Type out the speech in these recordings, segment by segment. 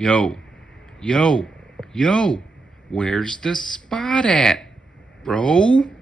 Yo, yo, yo, where's the spot at, bro? Moves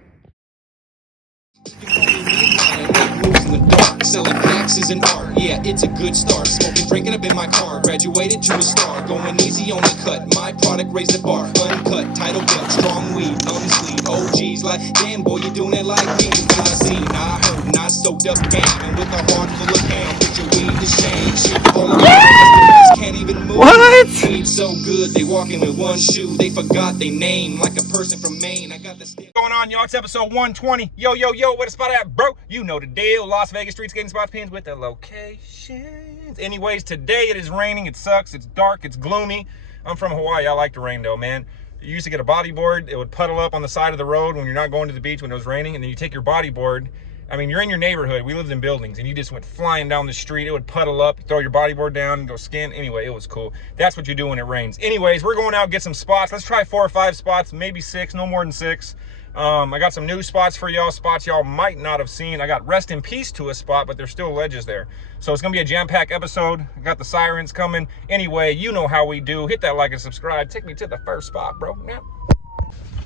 in the dark, selling packs is an art. Yeah, it's a good start. Smoking, drinking up in my car. Graduated to a star. Going easy on the cut. My product raised the bar. Uncut, title cut, strong weed, long sleeve. OGs like, damn boy, you doing it like me. When I seen, I heard, not soaked up game. And with a heart full of ham, put your weed to shame. Shit, all of my customers can't even move. What? Weed so good, they walking with one shoe. They forgot they name like a person from Maine. I got the stick. Going on, y'all? It's episode 120. Yo, where the spot at, bro? You know the deal. Las Vegas street skating spots, pins with the locations. Anyways, today it is raining. It sucks. It's dark. It's gloomy. I'm from Hawaii. I like the rain though, man. You used to get a bodyboard. It would puddle up on the side of the road when you're not going to the beach when it was raining, and then you take your bodyboard. I mean, you're in your neighborhood. We lived in buildings, and you just went flying down the street. It would puddle up, throw your bodyboard down, and go skin. Anyway, it was cool. That's what you do when it rains. Anyways, we're going out, get some spots. Let's try 4 or 5 spots, maybe 6, no more than 6. I got some new spots for y'all, spots y'all might not have seen. I got rest in peace to a spot, but there's still ledges there. So it's gonna be a jam-packed episode. I got the sirens coming. Anyway, you know how we do. Hit that like and subscribe. Take me to the first spot, bro. Yeah.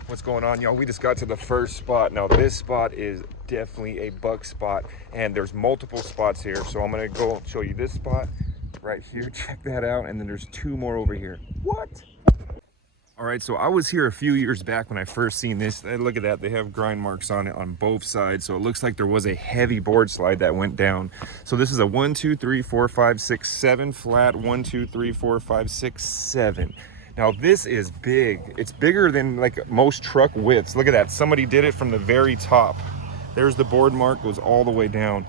What's going on, y'all? We just got to the first spot. Now this spot is definitely a buck spot, and there's multiple spots here. So I'm gonna go show you this spot right here. Check that out. And then there's 2 more over here. What? All right, so I was here a few years back when I first seen this. Look at that, they have grind marks on it on both sides. So it looks like there was a heavy board slide that went down. So this is a 1, 2, 3, 4, 5, 6, 7 flat, 1, 2, 3, 4, 5, 6, 7. Now this is big. It's bigger than like most truck widths. Look at that, somebody did it from the very top. There's the board mark, goes all the way down.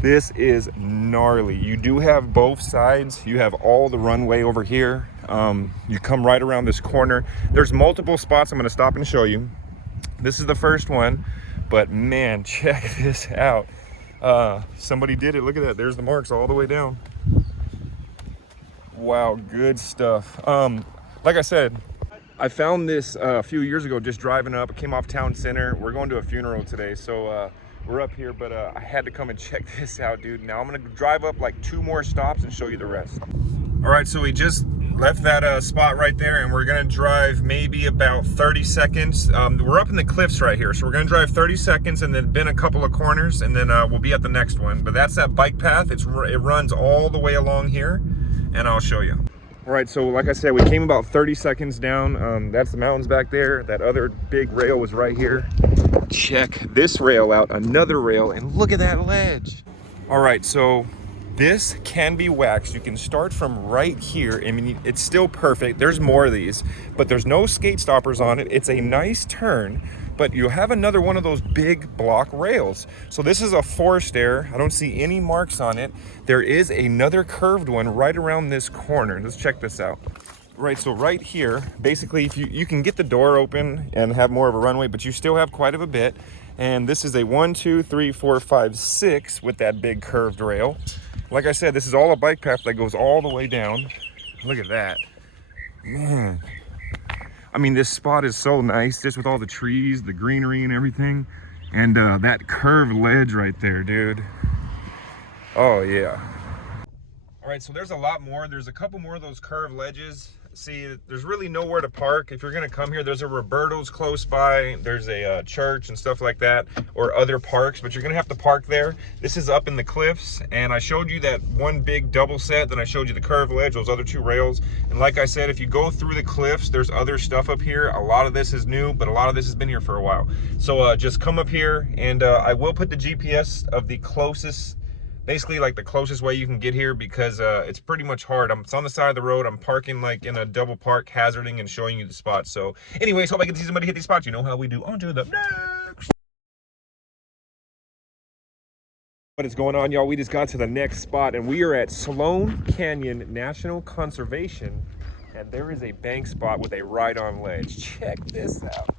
This is gnarly. You do have both sides. You have all the runway over here. You come right around this corner. There's multiple spots I'm gonna stop and show you. This is the first one, but man, check this out. Somebody did it. Look at that. There's the marks all the way down. Wow, good stuff. Like I said, I found this a few years ago just driving up. I came off town center. We're going to a funeral today, so we're up here, but I had to come and check this out, dude. Now I'm gonna drive up like 2 more stops and show you the rest. All right, so we just left that spot right there, and we're gonna drive maybe about 30 seconds. We're up in the cliffs right here, so we're gonna drive 30 seconds and then bend a couple of corners, and then we'll be at the next one. But that's that bike path. It runs all the way along here, and I'll show you. All right, so like I said, we came about 30 seconds down. That's the mountains back there. That other big rail was right here. Check this rail out, another rail, and look at that ledge. All right, so this can be waxed. You can start from right here. I mean, it's still perfect. There's more of these, but there's no skate stoppers on it. It's a nice turn, but you have another one of those big block rails. So this is a forced air. I don't see any marks on it. There is another curved one right around this corner. Let's check this out. Right, so right here, basically, if you can get the door open and have more of a runway, but you still have quite of a bit. And this is a 1, 2, 3, 4, 5, 6 with that big curved rail. Like I said, this is all a bike path that goes all the way down. Look at that, man. I mean, this spot is so nice, just with all the trees, the greenery and everything. And that curved ledge right there, dude. Oh yeah. All right, so there's a lot more. There's a couple more of those curved ledges. See, there's really nowhere to park. If you're gonna come here, there's a Roberto's close by. There's a church and stuff like that, or other parks, but you're gonna have to park there. This is up in the cliffs, and I showed you that one big double set, then I showed you the curved ledge, those other 2 rails. And like I said, if you go through the cliffs, there's other stuff up here. A lot of this is new, but a lot of this has been here for a while. So just come up here, and I will put the GPS of the closest, basically like the closest way you can get here, because it's pretty much hard. It's on the side of the road. I'm parking like in a double park, hazarding and showing you the spots. So anyways, hope I can see somebody hit these spots. You know how we do. On to the next. What is going on, y'all? We just got to the next spot, and we are at Sloan Canyon National Conservation, and there is a bank spot with a ride-on ledge. Check this out.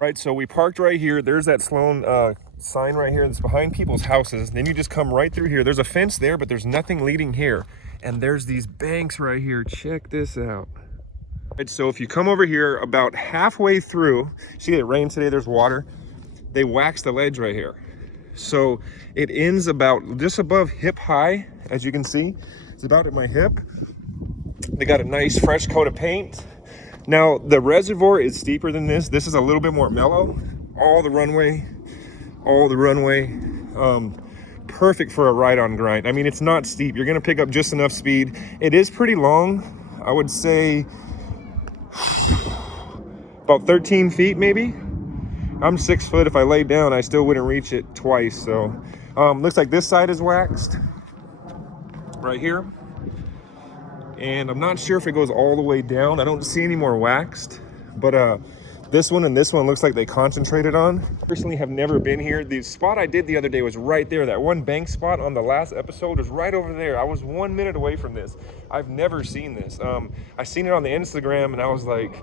Right, so we parked right here. There's that Sloan sign right here that's behind people's houses. Then you just come right through here. There's a fence there, but there's nothing leading here. And there's these banks right here. Check this out. Right, so if you come over here about halfway through, see it rained today, there's water. They waxed the ledge right here. So it ends about just above hip high, as you can see. It's about at my hip. They got a nice fresh coat of paint. Now the reservoir is steeper than this. This is a little bit more mellow. All the runway. Perfect for a ride on grind. I mean, it's not steep. You're gonna pick up just enough speed. It is pretty long. I would say about 13 feet maybe. I'm 6 foot. If I lay down, I still wouldn't reach it twice. So looks like this side is waxed right here. And I'm not sure if it goes all the way down. I don't see any more waxed, but this one and this one looks like they concentrated on. Personally have never been here. The spot I did the other day was right there. That one bank spot on the last episode was right over there. I was 1 minute away from this. I've never seen this. I seen it on the Instagram and I was like,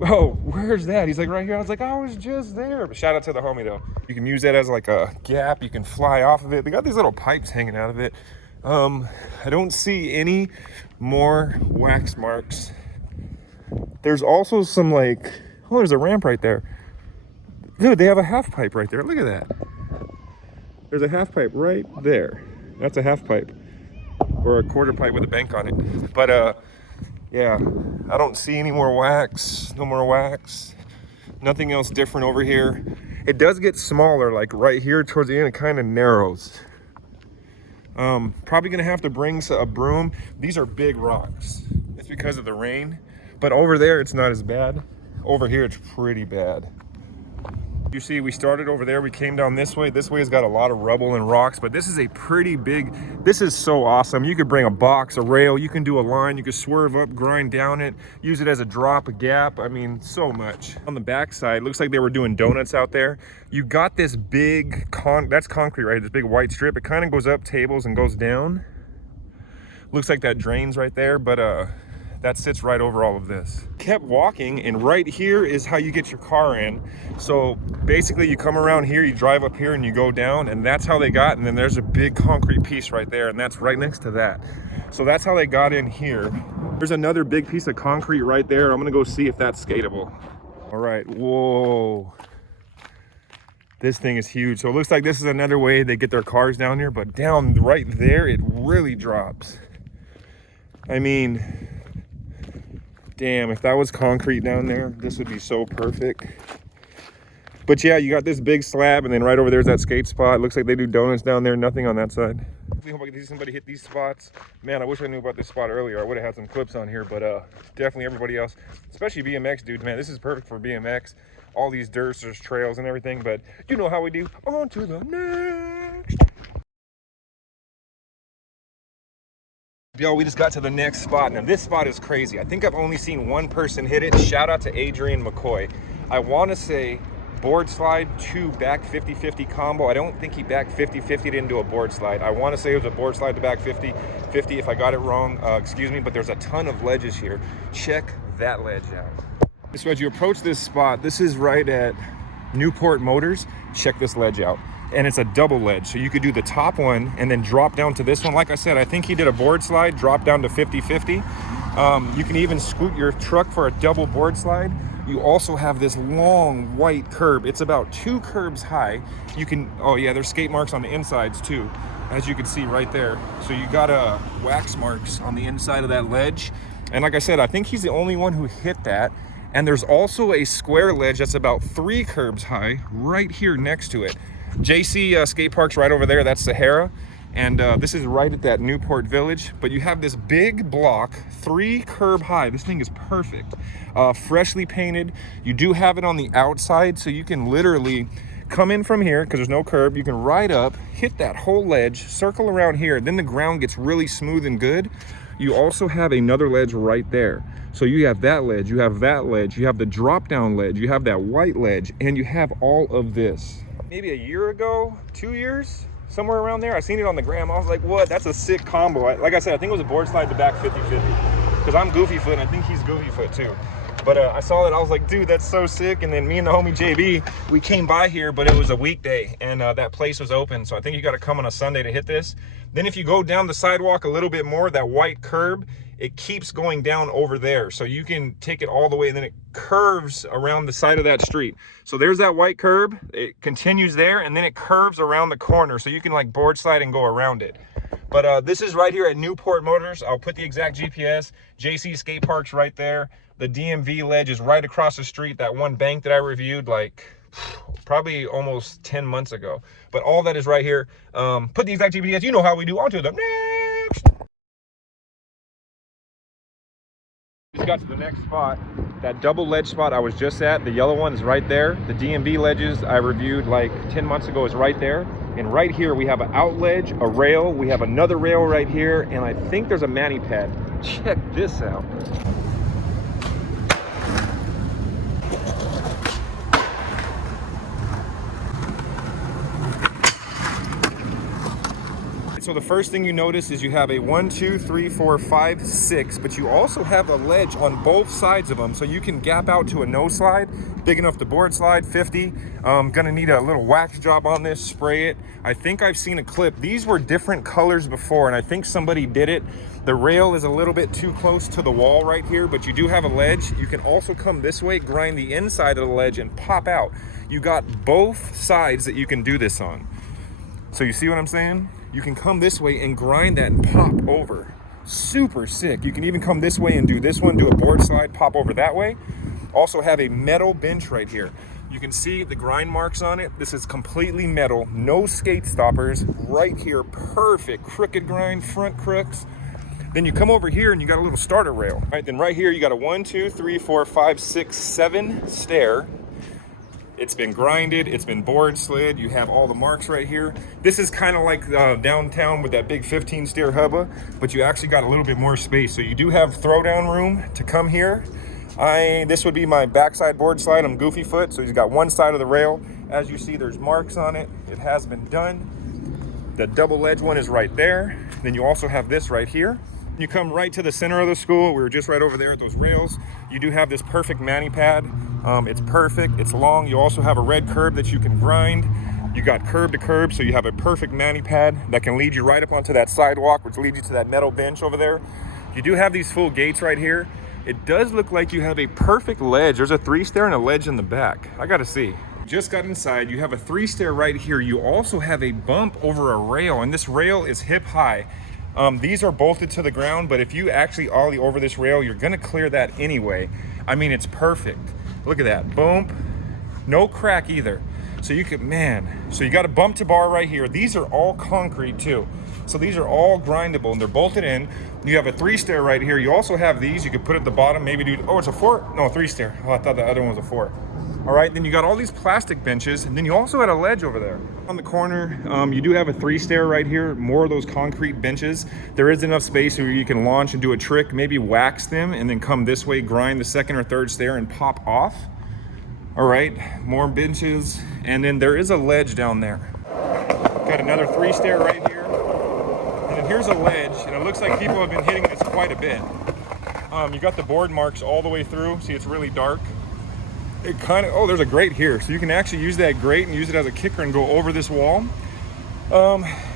oh, where's that? He's like, right here. I was like, I was just there. But shout out to the homie though. You can use that as like a gap. You can fly off of it. They got these little pipes hanging out of it. I don't see any more wax marks. There's also some like, oh, there's a ramp right there. Dude, they have a half pipe right there. Look at that. There's a half pipe right there. That's a half pipe or a quarter pipe with a bank on it. But yeah, I don't see any more wax. No more wax. Nothing else different over here. It does get smaller, like right here towards the end, it kind of narrows. Probably gonna have to bring a broom. These are big rocks. It's because of the rain. But over there, it's not as bad. Over here, it's pretty bad. You see, we started over there, we came down this way. This way has got a lot of rubble and rocks, but this is a pretty big, this is so awesome. You could bring a box, a rail, you can do a line, you could swerve up, grind down it, use it as a drop, a gap. I mean, so much. On the back side, looks like they were doing donuts out there. You got this big, that's concrete, right? This big white strip. It kind of goes up tables and goes down. Looks like that drains right there, but that sits right over all of this. Kept walking, and right here is how you get your car in. So basically you come around here, you drive up here and you go down, and that's how they got, and then there's a big concrete piece right there, and that's right next to that. So that's how they got in here. There's another big piece of concrete right there. I'm gonna go see if that's skatable. All right, whoa. This thing is huge. So it looks like this is another way they get their cars down here, but down right there, it really drops. I mean, damn, if that was concrete down there, this would be so perfect. But yeah, you got this big slab, and then right over there's that skate spot. Looks like they do donuts down there, nothing on that side. I hope I can see somebody hit these spots. Man, I wish I knew about this spot earlier. I would have had some clips on here, but definitely everybody else, especially BMX dudes, man, this is perfect for BMX. All these dirts, there's trails and everything, but you know how we do. On to the next. Yo, we just got to the next spot. Now this spot is crazy. I think I've only seen one person hit it. Shout out to Adrian McCoy. I want to say board slide to back 50-50 combo. I don't think he back 50-50 didn't do a board slide. I want to say it was a board slide to back 50-50. If I got it wrong, excuse me, but there's a ton of ledges here. Check that ledge out. So as you approach this spot, this is right at Newport Motors. Check this ledge out. And it's a double ledge, so you could do the top one and then drop down to this one. Like I said, I think he did a board slide, drop down to 50-50. You can even scoot your truck for a double board slide. You also have this long white curb. It's about 2 curbs high. You can, oh yeah, there's skate marks on the insides too, as you can see right there. So you got wax marks on the inside of that ledge. And like I said, I think he's the only one who hit that. And there's also a square ledge that's about 3 curbs high right here next to it. JC Skate Park's right over there. That's Sahara. And this is right at that Newport Village. But you have this big block, 3 curb high. This thing is perfect. Freshly painted. You do have it on the outside, so you can literally come in from here because there's no curb. You can ride up, hit that whole ledge, circle around here. Then the ground gets really smooth and good. You also have another ledge right there. So you have that ledge, you have that ledge, you have the drop down ledge, you have that white ledge, and you have all of this. Maybe a year ago, 2 years, somewhere around there, I seen it on the gram. I was like, what? That's a sick combo. Like I said, I think it was a board slide to back 50-50 because I'm goofy foot and I think he's goofy foot too. But I saw it, I was like, dude, that's so sick. And then me and the homie JB, we came by here, but it was a weekday and that place was open. So I think you got to come on a Sunday to hit this. Then if you go down the sidewalk a little bit more, that white curb, it keeps going down over there. So you can take it all the way and then it curves around the side of that street. So there's that white curb, it continues there and then it curves around the corner. So you can like board slide and go around it. But this is right here at Newport Motors. I'll put the exact GPS. JC Skate Park's right there. The DMV ledge is right across the street. That one bank that I reviewed like probably almost 10 months ago. But all that is right here. Put the exact GPS. You know how we do. On to the next. Just got to the next spot. That double ledge spot I was just at, the yellow one is right there. The DMV ledges I reviewed like 10 months ago is right there. And right here we have an out ledge, a rail. We have another rail right here. And I think there's a mani pad. Check this out. So the first thing you notice is you have a 1, 2, 3, 4, 5, 6, but you also have a ledge on both sides of them, so you can gap out to a no slide, big enough to board slide, 50. Gonna need a little wax job on this, spray it. I think I've seen a clip. These were different colors before, and I think somebody did it. The rail is a little bit too close to the wall right here, but you do have a ledge. You can also come this way, grind the inside of the ledge, and pop out. You got both sides that you can do this on. So you see what I'm saying? You can come this way and grind that and pop over. Super sick. You can even come this way and do this one, do a board slide, pop over that way. Also have a metal bench right here. You can see the grind marks on it. This is completely metal, no skate stoppers. Right here, perfect crooked grind, front crooks. Then you come over here and you got a little starter rail. All right, then right here you got a 1, 2, 3, 4, 5, 6, 7 stair. It's been grinded, it's been board slid. You have all the marks right here. This is kind of like downtown with that big 15 stair hubba, but you actually got a little bit more space. So you do have throwdown room to come here. This would be my backside board slide. I'm goofy foot, so he's got one side of the rail. As you see, there's marks on it. It has been done. The double ledge one is right there. Then you also have this right here. You come right to the center of the school. We were just right over there at those rails. You do have this perfect mani pad. It's perfect, it's long. You also have a red curb that you can grind. You got curb to curb, so you have a perfect mani pad that can lead you right up onto that sidewalk, which leads you to that metal bench over there. You do have these full gates right here. It does look like you have a perfect ledge. There's a 3 stair and a ledge in the back. I gotta see. Just got inside, you have a 3 stair right here. You also have a bump over a rail, and this rail is hip high. These are bolted to the ground, but if you actually ollie over this rail, you're gonna clear that anyway. I mean, it's perfect. Look at that, bump, no crack either. So you can, man, so you got a bump to bar right here. These are all concrete too. So these are all grindable and they're bolted in. You have a 3 stair right here. You also have these, you could put at the bottom, maybe do, oh, it's a 4, no, 3 stair. Oh, I thought the other one was a 4. All right, then you got all these plastic benches, and then you also had a ledge over there. On the corner, you do have a 3 stair right here, more of those concrete benches. There is enough space where you can launch and do a trick, maybe wax them, and then come this way, grind the 2nd or 3rd stair and pop off. All right, more benches, and then there is a ledge down there. Got another 3 stair right here. And then here's a ledge, and it looks like people have been hitting this quite a bit. You got the board marks all the way through. See, it's really dark. It kind of, oh, there's a grate here, so you can actually use that grate and use it as a kicker and go over this wall.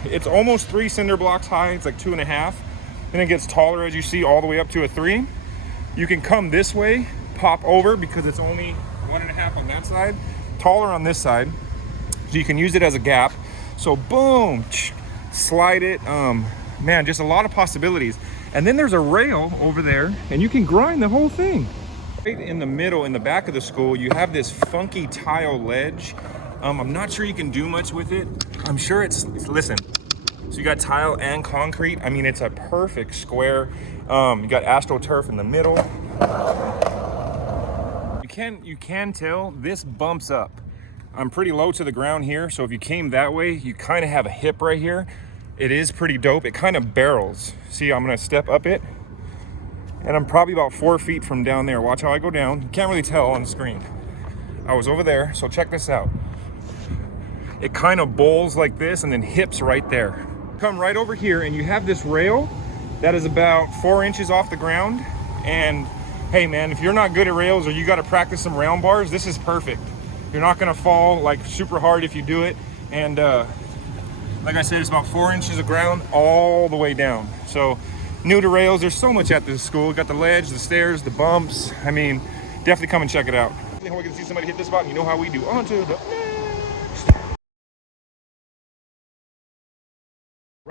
It's almost 3 cinder blocks high. It's like 2.5, and it gets taller as you see all the way up to a 3. You can come this way, pop over, because it's only 1.5 on that side, taller on this side, so you can use it as a gap. So boom, slide it. Man, just a lot of possibilities. And then there's a rail over there, and you can grind the whole thing. Right in the middle, in the back of the school, you have this funky tile ledge. I'm not sure you can do much with it. I'm sure it's listen, so you got tile and concrete. I mean, it's a perfect square. You got AstroTurf in the middle. You can tell this bumps up. I'm pretty low to the ground here, so if you came that way, you kind of have a hip right here. It is pretty dope. It kind of barrels. See, I'm gonna step up it. And I'm probably about 4 feet from down there. Watch how I go down. You can't really tell on the screen. I was over there, so check this out. It kind of bowls like this and then hips right there. Come right over here and you have this rail that is about 4 inches off the ground. And hey man, if you're not good at rails or you got to practice some round bars, this is perfect. You're not gonna fall like super hard if you do it. And like I said, it's about 4 inches of ground all the way down. So new to rails, there's so much at this school. Got the ledge, the stairs, the bumps. I mean, definitely come and check it out. We can see somebody hit this spot, and you know how we do. On to the next.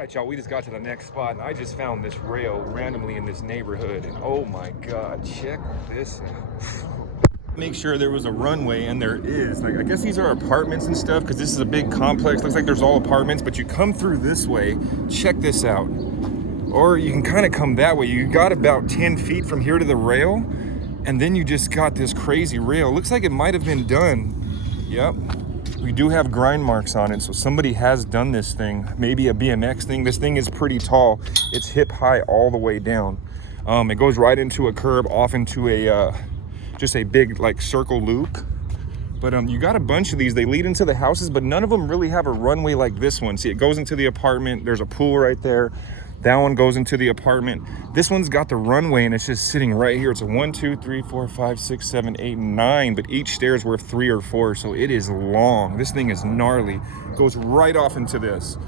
Right, y'all, we just got to the next spot, and I just found this rail randomly in this neighborhood, and oh my God, check this out. Make sure there was a runway, and there is. Like, I guess these are apartments and stuff, because this is a big complex. Looks like there's all apartments, but you come through this way. Check this out. Or you can kind of come that way. You got about 10 feet from here to the rail, and then you just got this crazy rail. Looks like it might have been done. Yep. We do have grind marks on it, so somebody has done this thing. Maybe a BMX thing. This thing is pretty tall. It's hip high all the way down. It goes right into a curb, off into a just a big like circle loop. But you got a bunch of these. They lead into the houses, but none of them really have a runway like this one. See, it goes into the apartment. There's a pool right there. That one goes into the apartment. This one's got the runway, and it's just sitting right here. It's a 1, 2, 3, 4, 5, 6, 7, 8, 9, but each stair is worth 3 or 4, so it is long. This thing is gnarly. Goes right off into this.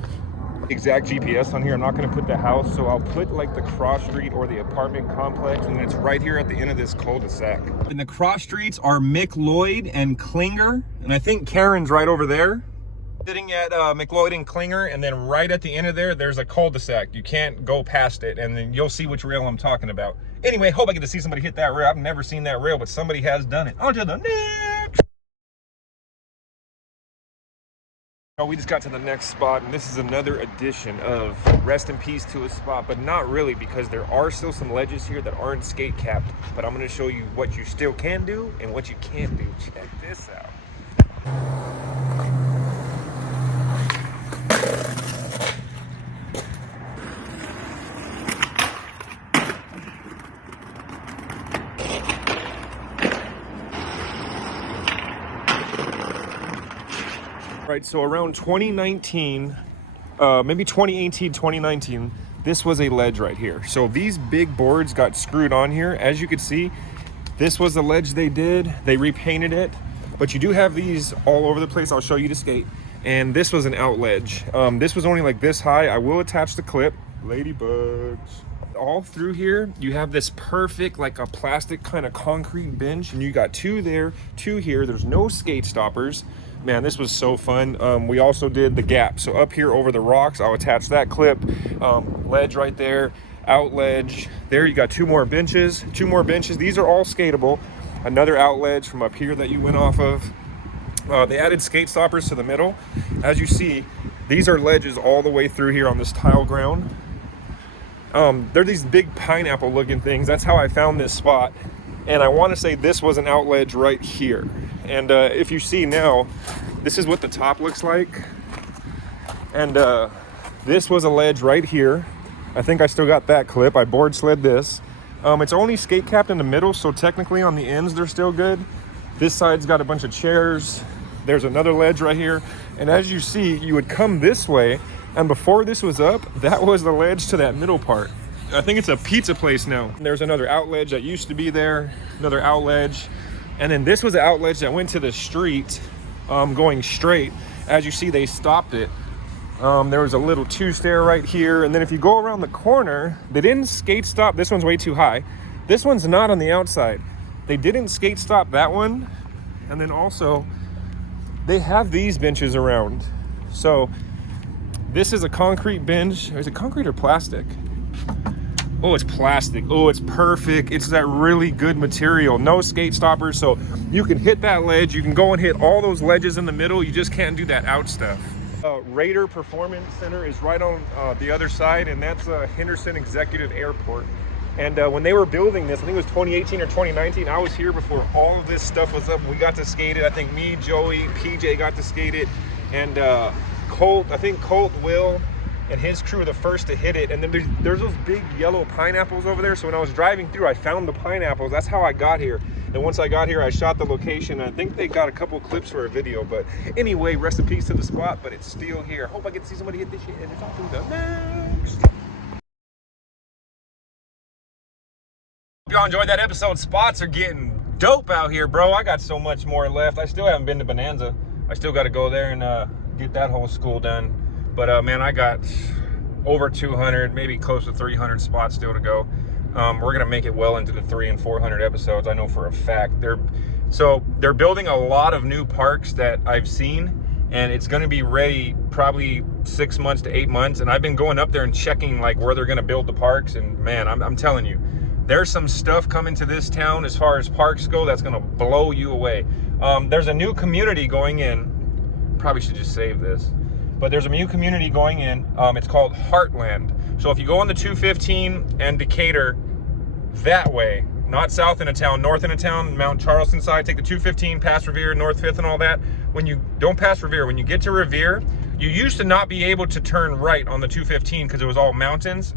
Exact GPS on here. I'm not gonna put the house, so I'll put like the cross street or the apartment complex, and it's right here at the end of this cul-de-sac. And the cross streets are Mick Lloyd and Klinger, and I think Karen's right over there. Sitting at McLeod and Klinger, and then right at the end of there, there's a cul-de-sac. You can't go past it, and then you'll see which rail I'm talking about. Anyway, hope I get to see somebody hit that rail. I've never seen that rail, but somebody has done it. On to the next. Oh, we just got to the next spot, and this is another edition of Rest in Peace to a Spot, but not really, because there are still some ledges here that aren't skate capped, but I'm going to show you what you still can do and what you can't do. Check this out. Right, so around 2019, maybe 2018, 2019, this was a ledge right here. So these big boards got screwed on here. As you can see, this was the ledge they did. They repainted it, but you do have these all over the place. I'll show you to skate. And this was an out ledge. This was only like this high. I will attach the clip. Ladybugs. All through here, you have this perfect, like a plastic kind of concrete bench, and you got 2 there, 2 here. There's no skate stoppers. Man, this was so fun. We also did the gap. So up here over the rocks, I'll attach that clip. Ledge right there, out ledge. There you got 2 more benches, 2 more benches. These are all skatable. Another out ledge from up here that you went off of. They added skate stoppers to the middle. As you see, these are ledges all the way through here on this tile ground. They're these big pineapple looking things. That's how I found this spot. And I want to say this was an out ledge right here. And if you see now, this is what the top looks like. And this was a ledge right here. I think I still got that clip. I board slid this. It's only skate capped in the middle, so technically on the ends they're still good. This side's got a bunch of chairs. There's another ledge right here. And as you see, you would come this way, and before this was up, that was the ledge to that middle part. I think it's a pizza place now. There's another out ledge that used to be there, another out ledge. And then this was an out ledge that went to the street, going straight. As you see, they stopped it. There was a little 2-stair right here. And then if you go around the corner, they didn't skate stop. This one's way too high. This one's not on the outside. They didn't skate stop that one. And then also, they have these benches around. So this is a concrete bench. Is it concrete or plastic? Oh, it's plastic. Oh, it's perfect. It's that really good material. No skate stoppers, so you can hit that ledge. You can go and hit all those ledges in the middle. You just can't do that out stuff. Raider Performance Center is right on the other side, and that's Henderson Executive Airport. And when they were building this, I think it was 2018 or 2019, I was here before all of this stuff was up. We got to skate it. I think me, Joey, PJ got to skate it. And Colt, I think Colt, Will, and his crew were the first to hit it. And then there's those big yellow pineapples over there. So when I was driving through, I found the pineapples. That's how I got here. And once I got here, I shot the location. I think they got a couple clips for a video. But anyway, rest in peace to the spot, but it's still here. Hope I get to see somebody hit this shit, and it's on to the next. Hope y'all enjoyed that episode. Spots are getting dope out here, bro. I got so much more left. I still haven't been to Bonanza. I still got to go there and get that whole school done. But man, I got over 200, maybe close to 300 spots still to go. We're gonna make it well into the 300 and 400 episodes. I know for a fact. They're building a lot of new parks that I've seen, and it's going to be ready probably 6 months to 8 months. And I've been going up there and checking like where they're going to build the parks, and man, I'm telling you, there's some stuff coming to this town as far as parks go that's going to blow you away. There's a new community going in. Probably should just save this, but there's a new community going in. It's called Heartland. So if you go on the 215 and Decatur that way, not south into town, north into town, Mount Charleston side, take the 215 past Revere, North 5th and all that. When you don't pass Revere, when you get to Revere, you used to not be able to turn right on the 215 because it was all mountains.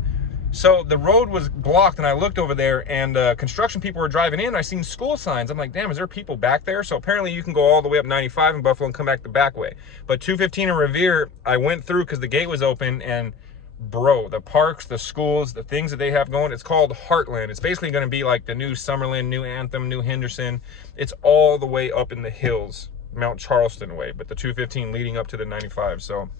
So the road was blocked, and I looked over there, and construction people were driving in. I seen school signs. I'm like, damn, is there people back there? So apparently you can go all the way up 95 in Buffalo and come back the back way. But 215 and Revere, I went through because the gate was open, and bro, the parks, the schools, the things that they have going, it's called Heartland. It's basically going to be like the new Summerlin, new Anthem, new Henderson. It's all the way up in the hills, Mount Charleston way, but the 215 leading up to the 95. So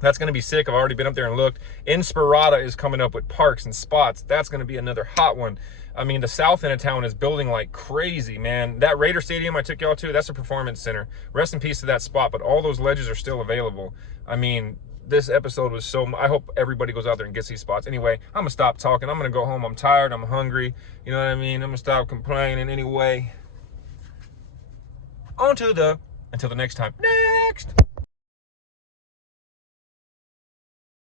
that's going to be sick. I've already been up there and looked. Inspirata is coming up with parks and spots. That's going to be another hot one. I mean, the south end of town is building like crazy, man. That Raider Stadium I took y'all to, that's a performance center. Rest in peace to that spot, but all those ledges are still available. I mean, this episode was so, I hope everybody goes out there and gets these spots. Anyway, I'm gonna stop talking. I'm gonna go home. I'm tired, I'm hungry, you know what I mean? I'm gonna stop complaining anyway. Until the next time.